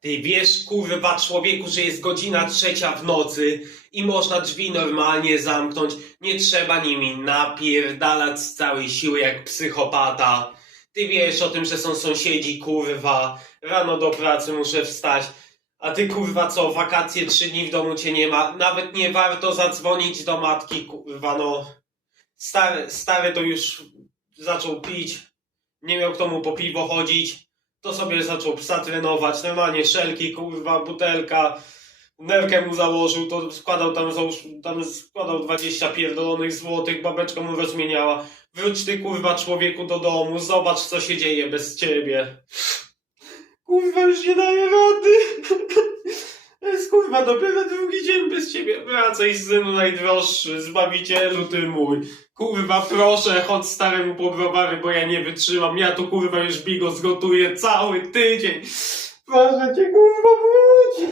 Ty wiesz, kurwa, człowieku, że jest godzina trzecia w nocy i można drzwi normalnie zamknąć. Nie trzeba nimi napierdalać z całej siły jak psychopata. Ty wiesz o tym, że są sąsiedzi, kurwa. Rano do pracy muszę wstać. A ty, kurwa, co, wakacje trzy dni w domu cię nie ma. Nawet nie warto zadzwonić do matki, kurwa, no. Stary, stary to już zaczął pić. Nie miał kto mu po piwo chodzić to sobie zaczął psa trenować, normalnie szelki, kurwa, butelka, nerkę mu założył, to składał tam, załóż, tam składał 20 pierdolonych złotych, babeczka mu rozmieniała. Wróć ty, kurwa, człowieku do domu, zobacz, co się dzieje bez ciebie. Kurwa, już nie daję rady. Kurwa, dopiero drugi dzień bez ciebie. Wracaj, synu najdroższy, zbawicielu ty mój. Kurwa, proszę, chodź staremu po browary, bo ja nie wytrzymam. Ja tu, kurwa, już bigo zgotuję cały tydzień. Proszę cię, kurwa, wróć.